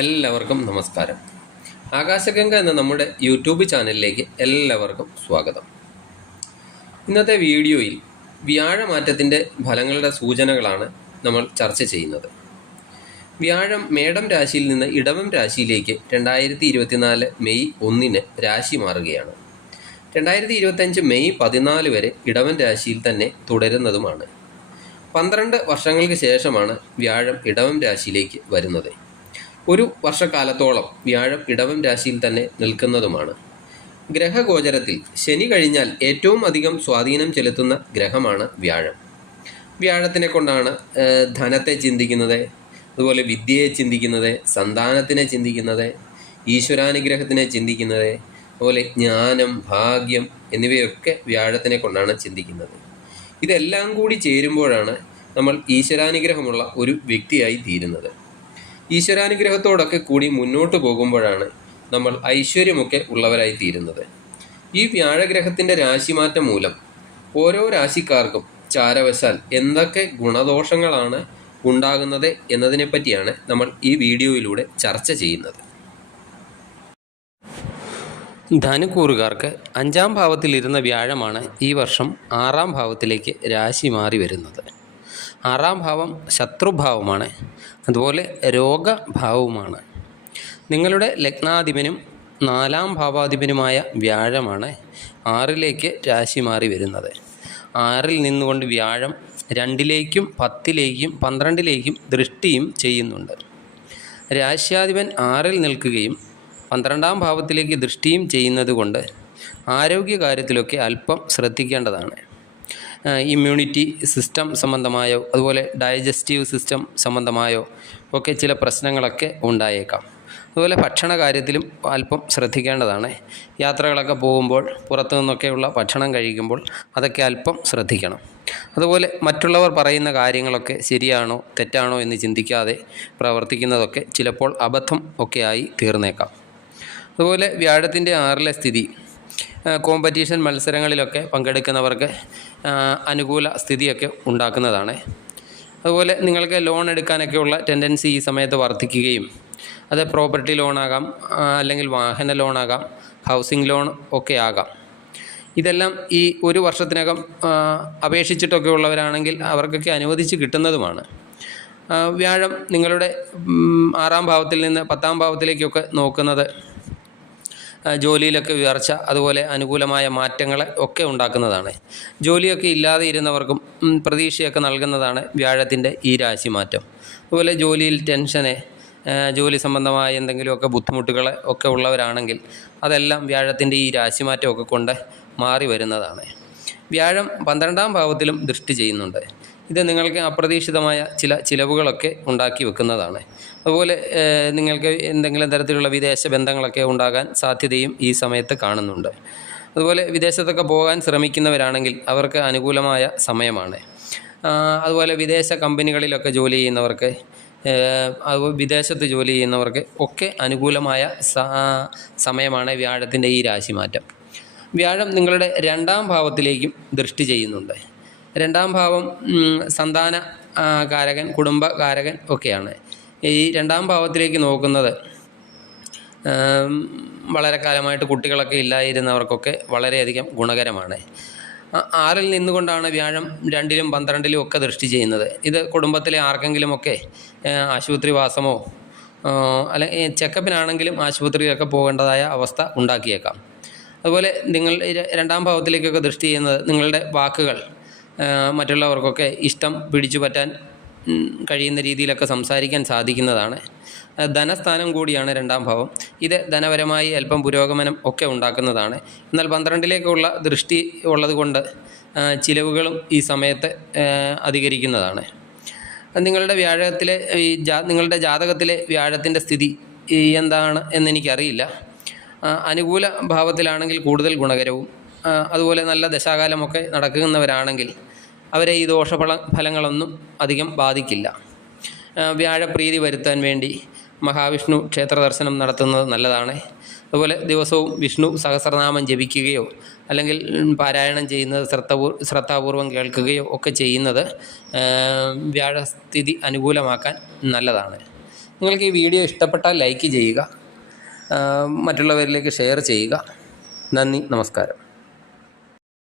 എല്ലാവർക്കും നമസ്കാരം. ആകാശഗംഗ എന്ന നമ്മുടെ യൂട്യൂബ് ചാനലിലേക്ക് എല്ലാവർക്കും സ്വാഗതം. ഇന്നത്തെ വീഡിയോയിൽ വ്യാഴമാറ്റത്തിൻ്റെ ഫലങ്ങളുടെ സൂചനകളാണ് നമ്മൾ ചർച്ച ചെയ്യുന്നത്. വ്യാഴം മേടം രാശിയിൽ നിന്ന് ഇടവം രാശിയിലേക്ക് 2024 മെയ് 1 രാശി മാറുകയാണ്. 2025 മെയ് 14 വരെ ഇടവൻ രാശിയിൽ തന്നെ തുടരുന്നതുമാണ്. 12 വർഷങ്ങൾക്ക് ശേഷമാണ് വ്യാഴം ഇടവം രാശിയിലേക്ക് വരുന്നത്. ഒരു വർഷക്കാലത്തോളം വ്യാഴം ഇടവം രാശിയിൽ തന്നെ നിൽക്കുന്നതുമാണ്. ഗ്രഹഗോചരത്തിൽ ശനി കഴിഞ്ഞാൽ ഏറ്റവും അധികം സ്വാധീനം ചെലുത്തുന്ന ഗ്രഹമാണ് വ്യാഴം. വ്യാഴത്തിനെ കൊണ്ടാണ് ധനത്തെ ചിന്തിക്കുന്നത്, അതുപോലെ വിദ്യയെ ചിന്തിക്കുന്നത്, സന്താനത്തിനെ ചിന്തിക്കുന്നത്, ഈശ്വരാനുഗ്രഹത്തിനെ ചിന്തിക്കുന്നത്, അതുപോലെ ജ്ഞാനം, ഭാഗ്യം എന്നിവയൊക്കെ വ്യാഴത്തിനെ കൊണ്ടാണ് ചിന്തിക്കുന്നത്. ഇതെല്ലാം കൂടി ചേരുമ്പോഴാണ് നമ്മൾ ഈശ്വരാനുഗ്രഹമുള്ള ഒരു വ്യക്തിയായി തീരുന്നത്. ഈശ്വരാനുഗ്രഹത്തോടൊക്കെ കൂടി മുന്നോട്ട് പോകുമ്പോഴാണ് നമ്മൾ ഐശ്വര്യമൊക്കെ ഉള്ളവരായി തീരുന്നത്. ഈ വ്യാഴഗ്രഹത്തിൻ്റെ രാശിമാറ്റം മൂലം ഓരോ രാശിക്കാർക്കും ചാരവശാൽ എന്തൊക്കെ ഗുണദോഷങ്ങളാണ് ഉണ്ടാകുന്നത് എന്നതിനെപ്പറ്റിയാണ് നമ്മൾ ഈ വീഡിയോയിലൂടെ ചർച്ച ചെയ്യുന്നത്. ധനുക്കൂറുകാർക്ക് 5ാം ഭാവത്തിലിരുന്ന വ്യാഴമാണ് ഈ വർഷം 6ാം ഭാവത്തിലേക്ക് രാശി മാറി വരുന്നത്. 6ാം ഭാവം ശത്രുഭാവമാണ്, അതുപോലെ രോഗഭാവവുമാണ്. നിങ്ങളുടെ ലഗ്നാധിപനും 4ാം ഭാവാധിപനുമായ വ്യാഴമാണ് 6ലേക്ക് രാശി മാറി വരുന്നത്. 6ൽ നിന്നുകൊണ്ട് വ്യാഴം 2ലേക്കും 10ലേക്കും 12ലേക്കും ദൃഷ്ടിയും ചെയ്യുന്നുണ്ട്. രാശ്യാധിപൻ 6ൽ നിൽക്കുകയും 12ാം ഭാവത്തിലേക്ക് ദൃഷ്ടിയും ചെയ്യുന്നത് കൊണ്ട് ആരോഗ്യകാര്യത്തിലൊക്കെ അല്പം ശ്രദ്ധിക്കേണ്ടതാണ്. ഇമ്മ്യൂണിറ്റി സിസ്റ്റം സംബന്ധമായോ അതുപോലെ ഡൈജസ്റ്റീവ് സിസ്റ്റം സംബന്ധമായോ ഒക്കെ ചില പ്രശ്നങ്ങളൊക്കെ ഉണ്ടായേക്കാം. അതുപോലെ ഭക്ഷണ കാര്യത്തിലും അല്പം ശ്രദ്ധിക്കേണ്ടതാണ്. യാത്രകളൊക്കെ പോകുമ്പോൾ പുറത്തു നിന്നൊക്കെയുള്ള ഭക്ഷണം കഴിക്കുമ്പോൾ അതൊക്കെ അല്പം ശ്രദ്ധിക്കണം. അതുപോലെ മറ്റുള്ളവർ പറയുന്ന കാര്യങ്ങളൊക്കെ ശരിയാണോ തെറ്റാണോ എന്ന് ചിന്തിക്കാതെ പ്രവർത്തിക്കുന്നതൊക്കെ ചിലപ്പോൾ അബദ്ധം ഒക്കെ ആയി തീർന്നേക്കാം. അതുപോലെ വ്യാഴത്തിൻ്റെ 6ലെ സ്ഥിതി കോമ്പറ്റീഷൻ മത്സരങ്ങളിലൊക്കെ പങ്കെടുക്കുന്നവർക്ക് അനുകൂല സ്ഥിതിയൊക്കെ ഉണ്ടാക്കുന്നതാണ്. അതുപോലെ നിങ്ങൾക്ക് ലോൺ എടുക്കാനൊക്കെയുള്ള ടെൻഡൻസി ഈ സമയത്ത് വർദ്ധിക്കുകയും അത് പ്രോപ്പർട്ടി ലോണാകാം, അല്ലെങ്കിൽ വാഹന ലോണാകാം, ഹൗസിംഗ് ലോൺ ഒക്കെ ആകാം. ഇതെല്ലാം ഈ ഒരു വർഷത്തിനകം അപേക്ഷിച്ചിട്ടൊക്കെ ഉള്ളവരാണെങ്കിൽ അവർക്കൊക്കെ അനുവദിച്ച് കിട്ടുന്നതുമാണ്. വ്യാഴം നിങ്ങളുടെ 6ാം ഭാവത്തിൽ നിന്ന് 10ാം ഭാവത്തിലേക്കൊക്കെ നോക്കുന്നത് ജോലിയിലൊക്കെ ഉയർച്ച, അതുപോലെ അനുകൂലമായ മാറ്റങ്ങൾ ഒക്കെ ഉണ്ടാക്കുന്നതാണ്. ജോലിയൊക്കെ ഇല്ലാതെ ഇരുന്നവർക്കും പ്രതീക്ഷയൊക്കെ നൽകുന്നതാണ് വ്യാഴത്തിൻ്റെ ഈ രാശിമാറ്റം. അതുപോലെ ജോലിയിൽ ടെൻഷന്, ജോലി സംബന്ധമായ എന്തെങ്കിലുമൊക്കെ ബുദ്ധിമുട്ടുകൾ ഒക്കെ ഉള്ളവരാണെങ്കിൽ അതെല്ലാം വ്യാഴത്തിൻ്റെ ഈ രാശിമാറ്റമൊക്കെ കൊണ്ട് മാറി വരുന്നതാണ്. വ്യാഴം 12ാം ഭാവത്തിലും ദൃഷ്ടി ചെയ്യുന്നുണ്ട്. ഇത് നിങ്ങൾക്ക് അപ്രതീക്ഷിതമായ ചില ചിലവുകളൊക്കെ ഉണ്ടാക്കി വെക്കുന്നതാണ്. അതുപോലെ നിങ്ങൾക്ക് എന്തെങ്കിലും തരത്തിലുള്ള വിദേശ ബന്ധങ്ങളൊക്കെ ഉണ്ടാകാൻ സാധ്യതയും ഈ സമയത്ത് കാണുന്നുണ്ട്. അതുപോലെ വിദേശത്തൊക്കെ പോകാൻ ശ്രമിക്കുന്നവരാണെങ്കിൽ അവർക്ക് അനുകൂലമായ സമയമാണ്. അതുപോലെ വിദേശ കമ്പനികളിലൊക്കെ ജോലി ചെയ്യുന്നവർക്ക്, വിദേശത്ത് ജോലി ചെയ്യുന്നവർക്ക് ഒക്കെ അനുകൂലമായ സമയമാണ് വ്യാഴത്തിൻ്റെ ഈ രാശിമാറ്റം. വ്യാഴം നിങ്ങളുടെ 2ാം ഭാവത്തിലേക്കും ദൃഷ്ടി ചെയ്യുന്നുണ്ട്. 2ാം ഭാവം സന്താന കാരകൻ, കുടുംബകാരകൻ ഒക്കെയാണ്. ഈ 2ാം ഭാവത്തിലേക്ക് നോക്കുന്നത് വളരെ കാലമായിട്ട് കുട്ടികളൊക്കെ ഇല്ലായിരുന്നവർക്കൊക്കെ വളരെയധികം ഗുണകരമാണ്. 6ൽ നിന്നുകൊണ്ടാണ് വ്യാഴം 2ലും 12ലും ഒക്കെ ദൃഷ്ടി ചെയ്യുന്നത്. ഇത് കുടുംബത്തിലെ ആർക്കെങ്കിലുമൊക്കെ ആശുപത്രിവാസമോ അല്ലെങ്കിൽ ചെക്കപ്പിനാണെങ്കിലും ആശുപത്രിയിലൊക്കെ പോകേണ്ടതായ അവസ്ഥ ഉണ്ടാക്കിയേക്കാം. അതുപോലെ നിങ്ങൾ 2ാം ഭാവത്തിലേക്കൊക്കെ ദൃഷ്ടി ചെയ്യുന്നത് നിങ്ങളുടെ വാക്കുകൾ മറ്റുള്ളവർക്കൊക്കെ ഇഷ്ടം പിടിച്ചു പറ്റാൻ കഴിയുന്ന രീതിയിലൊക്കെ സംസാരിക്കാൻ സാധിക്കുന്നതാണ്. ധനസ്ഥാനം കൂടിയാണ് 2ാം ഭാവം. ഇത് ധനപരമായി അല്പം പുരോഗമനം ഒക്കെ ഉണ്ടാക്കുന്നതാണ്. എന്നാൽ 12ലേക്കുള്ള ദൃഷ്ടി ഉള്ളത് കൊണ്ട് ചിലവുകളും ഈ സമയത്ത് അധികരിക്കുന്നതാണ്. നിങ്ങളുടെ വ്യാഴത്തിലെ നിങ്ങളുടെ ജാതകത്തിലെ വ്യാഴത്തിൻ്റെ സ്ഥിതി എന്താണ് എന്നെനിക്കറിയില്ല. അനുകൂല ഭാവത്തിലാണെങ്കിൽ കൂടുതൽ ഗുണകരവും, അതുപോലെ നല്ല ദശാകാലമൊക്കെ നടക്കുന്നവരാണെങ്കിൽ അവരെ ഈ ഫലങ്ങളൊന്നും അധികം ബാധിക്കില്ല. വ്യാഴപ്രീതി വരുത്താൻ വേണ്ടി മഹാവിഷ്ണു ക്ഷേത്ര ദർശനം നടത്തുന്നത് നല്ലതാണ്. അതുപോലെ ദിവസവും വിഷ്ണു സഹസ്രനാമം ജപിക്കുകയോ അല്ലെങ്കിൽ പാരായണം ചെയ്യുന്നത് ശ്രദ്ധാപൂർവം കേൾക്കുകയോ ഒക്കെ ചെയ്യുന്നത് വ്യാഴസ്ഥിതി അനുകൂലമാക്കാൻ നല്ലതാണ്. നിങ്ങൾക്ക് ഈ വീഡിയോ ഇഷ്ടപ്പെട്ടാൽ ലൈക്ക് ചെയ്യുക, മറ്റുള്ളവരിലേക്ക് ഷെയർ ചെയ്യുക. നന്ദി, നമസ്കാരം.